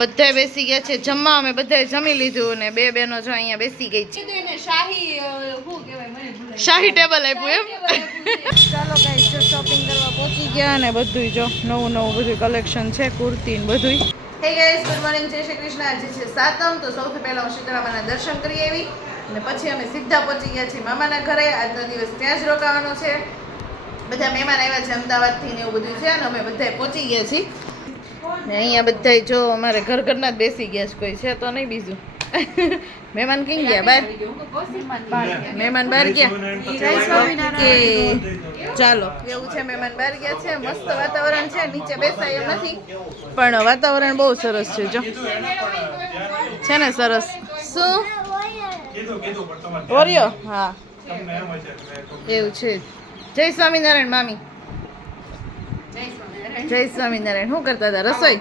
બધાય બેસી ગયા છે. જમવા અમે બધાય જમી લીધું ને બે બેનો જો અહીંયા બેસી ગઈ છે. શાહી શું કહેવાય શાહી ટેબલ આપ્યું એમ? ચાલો ગાઈસ જો શોપિંગ કરવા પહોંચી ગયા અને બધું જો નવું નવું બધું કલેક્શન છે કુર્તી ને બધું હે ગાઈસ ગુડ મોર્નિંગ જય શ્રી કૃષ્ણ. આજે છે સાતમ તો સૌથી પહેલા હું શીતળામાના દર્શન કરી આવી અને પછી અમે સીધા પહોંચી ગયા છીએ મામાના ઘરે. આજનો દિવસ ત્યાં જ રોકાવાનો છે. બધા મહેમાન આવ્યા છે અમદાવાદથી ને એવું બધું છે અને અમે બધાય પહોંચી ગયા છીએ. ને અહીંયા બધા જો અમારે ઘર ઘરના જ બેસી ગયા છે કોઈ છે તો નહીં બીજું. મહેમાન કઈ ગયા? બહાર મહેમાન બહાર ગયા? કે ચાલો. એવું છે મહેમાન બહાર ગયા છે. મસ્ત વાતાવરણ છે નીચે બેસાય એમ નથી. પણ વાતાવરણ બહુ સરસ છે જો. છે ને સરસ. શું? ઓરિયો? હા. એવું છે. જય સ્વામિનારાયણ મામી. જય સ્વામિનારાયણ. શું કરતા હતા? રસોઈ?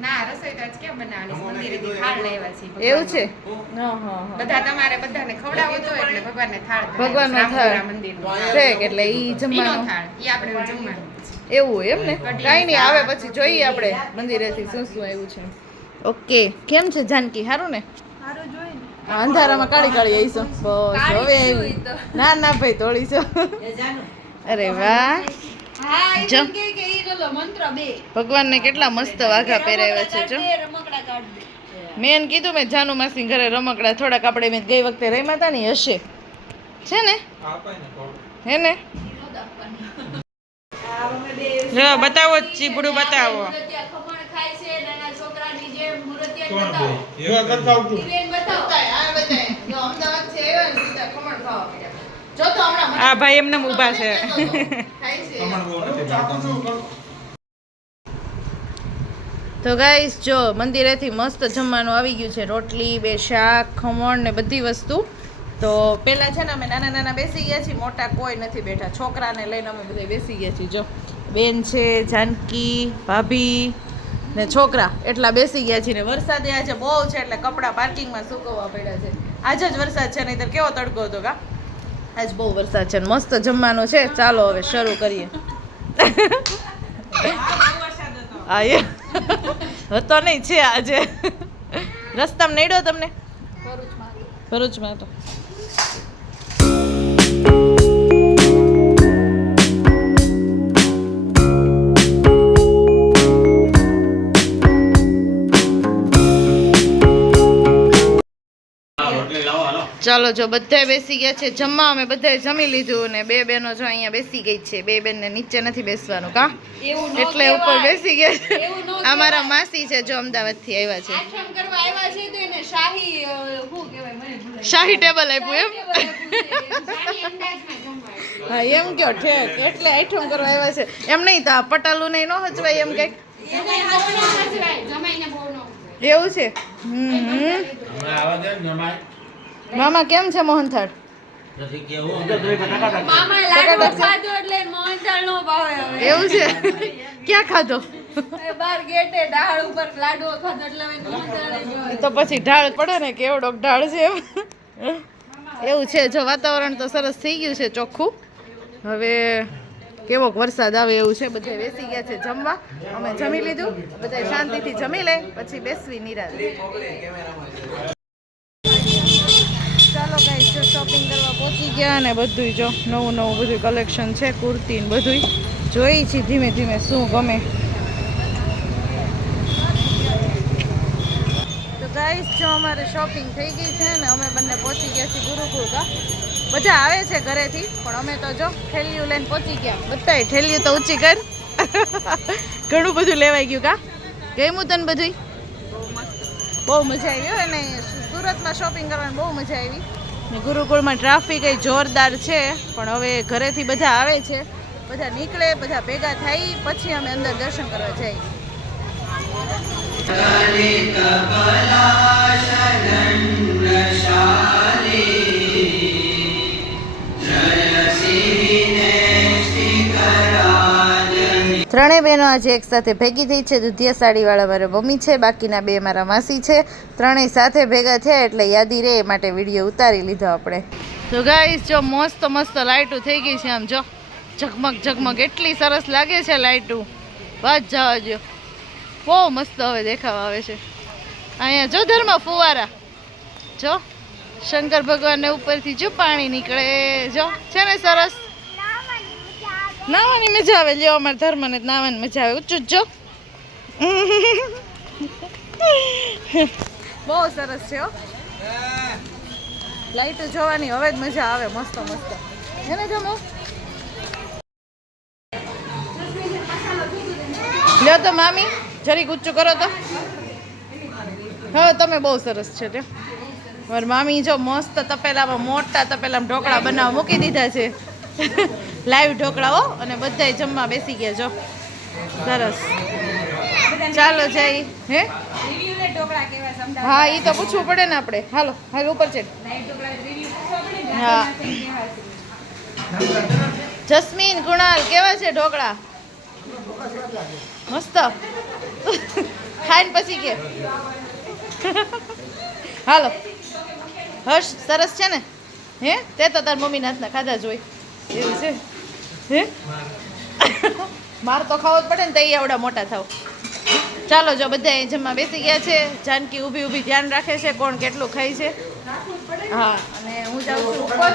ના રસોઈ તો આજ ક્યાં બનાવવાની છે? મંદિરેથી થાળ લાવ્યા છીએ એવું છે? ભગવાનનો. હા હા હા. બધા તમારે બધાને ખવડાવો તો એટલે ભગવાનને થાળ ભગવાનનો થાળ. મંદિરનો એટલે ઈ જમવાનું થાળ. ઈ આપણે જમવાનું એવું હોય એમ ને? કાંઈ નહીં આવે પછી જોઈએ આપણે મંદિરેથી શું શું આવ્યું છે. ઓકે કેમ છે જાનકી? સારું ને? અંધારામાં કાળી કાળી આવીશું બસ હવે. ના ના ભાઈ તોડી છો. અરે વાહ. ભગવાનને કેટલા મસ્ત વાઘા પહેરાવ્યા છે જો. મેં એને કીધું મેં જાનુ માસી ઘરે રમકડા થોડાક આપણે મેં ગઈ વખતે રમ્યા હતા ને હશે. છે ને? હે ને જો બતાવો ચીપડું બતાવો. આ ભાઈ એમને ઊભા છે. તો ગાઈસ જો મંદિરેથી મસ્ત જમવાનું આવી ગયું છે. રોટલી બે શાક ખમણ ને બધી વસ્તુ. તો પેલા છે ને અમે નાના નાના બેસી ગયા છીએ મોટા કોઈ નથી બેઠા. છોકરાને લઈને અમે બધા બેસી ગયા છીએ. જો બેન છે જાનકી ભાભી ને છોકરા એટલા બેસી ગયા છીએ ને વરસાદ આજે બહુ છે એટલે કપડાં પાર્કિંગમાં સૂકવવા પડ્યા છે. આજે જ વરસાદ છે નહીંતર કેવો તડકો હતો કા? આજ બહુ વરસાદ છે ને મસ્ત જમવાનું છે. ચાલો હવે શરૂ કરીએ. હા એ. હતો નહીં છે આજે. રસ્તામાં નડ્યો તમને? ભરૂચમાં. તો ચાલો જો બધાય બેસી ગયા છે. જમવા અમે બધાય જમી લીધું ને બે બેનો જો અહીંયા બેસી ગઈ છે. બે બેનને નીચે નથી બેસવાનું કા? એટલે ઉપર બેસી ગયા છે. એવું આ મારા માસી છે જો અમદાવાદથી આવ્યા છે. આવ્યા છે શાહી ટેબલ આપ્યું એમ. હા એમ કયો ઠેક. એટલે આઈટમ કરવા આવ્યા છે. એમ નહીં તો પટાલું નહીં ન હચવાય એમ કંઈક. એવું છે? હમ હમ. મામા કેમ છે મોહનથાળ. એવું છે? ક્યાં ખાધો. તો પછી ઢાળ પડે ને કેવડોક ઢાળ છે એવું છે જો વાતાવરણ તો સરસ થઈ ગયું છે ચોખ્ખું. હવે કેવોક વરસાદ આવે એવું છે બધા બેસી ગયા છે જમવા. અમે જમી લીધું બધા શાંતિથી જમી લે પછી બેસવી નિરાશ ચાલો ગાઈસ જો શોપિંગ કરવા પહોંચી ગયા ને બધું જો નવું નવું બધું કલેક્શન છે કુર્તી ને બધું જોઈ છીએ ધીમે ધીમે શું ગમે. તો ગાઈસ જો અમારે શોપિંગ થઈ ગઈ છે ને અમે બંને પહોંચી ગયા છીએ ગુરુકુળ બધા આવે છે ઘરેથી પણ અમે તો જો ઠેલિયું લઈને પહોંચી ગયા. બધાય ઠેલિયું તો ઊંચી કર. ઘણું બધું લેવાઈ ગયું કા? ગયું તને બધું બહુ મજા આવી અને સુરતમાં શોપિંગ કરવાની બહુ મજા આવી. ગુરુકુળમાં ટ્રાફિક એ જોરદાર છે, પણ હવે ઘરેથી બધા આવે છે, બધા નીકળે, બધા ભેગા થાય, પછી અમે અંદર દર્શન કરવા જઈએ ત્રણેય બહેનો આજે એકસાથે ભેગી થઈ છે. દુધિયા સાડીવાળા મારા મમ્મી છે, બાકીના બે મારા માસી છે. ત્રણેય સાથે ભેગા થયા એટલે યાદી રહે એ માટે વીડિયો ઉતારી લીધો આપણે. તો ગાઈસ જો મસ્ત મસ્ત લાઇટો થઈ ગઈ છે આમ, જો. ઝગમગ ઝગમગ, એટલી સરસ લાગે છે લાઇટો વાત જવા જો બહુ મસ્ત હવે દેખાવા આવે છે. અહીંયા જો ધર્મ ફુવારા. જો શંકર ભગવાનને ઉપરથી જો પાણી નીકળે, જો. છે ને સરસ? નાવાની મજા આવે, લ્યો, અમારા ધર્મને નાવાની મજા આવે. ઊંચું જ બહુ સરસ છે, હો. લાઈટ જોવાની હવે જ મજા આવે, મસ્ત મસ્ત. છે ને જમો લ્યો તો, મામી, જરીક ઊંચું કરો તો. હવે તમે બહુ સરસ છે તે મારી મામી જો મસ્ત તપેલામાં, મોટા તપેલામાં ઢોકળા બનાવવા મૂકી દીધા છે. લાઈવ ઢોકળા હો અને બધાય જમવા બેસી ગયા જો. સરસ. ચાલો જઈ હે? હા એ તો પૂછવું પડે ને આપણે. હાલો, હાલ ઉપર છે હા. જસ્મીન, કુણાલ, કેવા છે ઢોકળા? મસ્ત. ખાઈને પછી કે. હાલો. હર્ષ, સરસ છે ને? હે? તે તો તાર મમ્મીના હાથના ખાધા જોઈ એવું છે? હે? માર તો ખાવો જ પડે ને તો એ આવડા મોટા થાવ. ચાલો જો બધા અહીં જમવા બેસી ગયા છે. જાનકી ઊભી ઊભી ધ્યાન રાખે છે કોણ કેટલું ખાય છે. હા અને હું જાઉં છું ઉપર.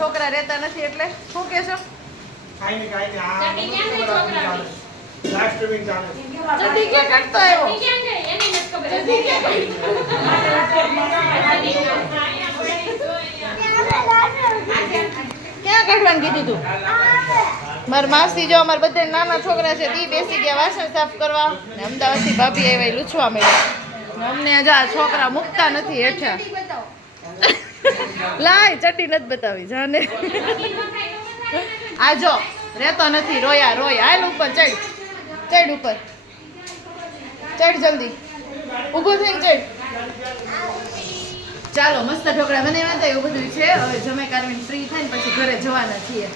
છોકરા રહેતા નથી એટલે શું જલ્દી ક્યાં કાઢતો આવ્યો? કાઢવાનું કીધું તું? મારા માસી જો અમારા બધા નાના છોકરા છે તી બેસી ગયા વાસણ સાફ કરવા. ને અમદાવાદથી ભાભી આવ્યા લૂછવા મળ્યા અમને હજા છોકરા મૂકતા નથી હેઠા. લાય, ચડ્ડી નથી બતાવી, જાને. આ જો, રહેતો નથી, રોયા રોયા. હાલ ઉપર ચડ ચડ ઉપર. ચડ જલ્દી. ઊભો થઈને ચડ. ચાલો, મસ્ત ઢોકળા બનાવ્યા હતા, એવું બધું છે. હવે જમે કારવીને ફ્રી થાય ને પછી ઘરે જવાના છીએ.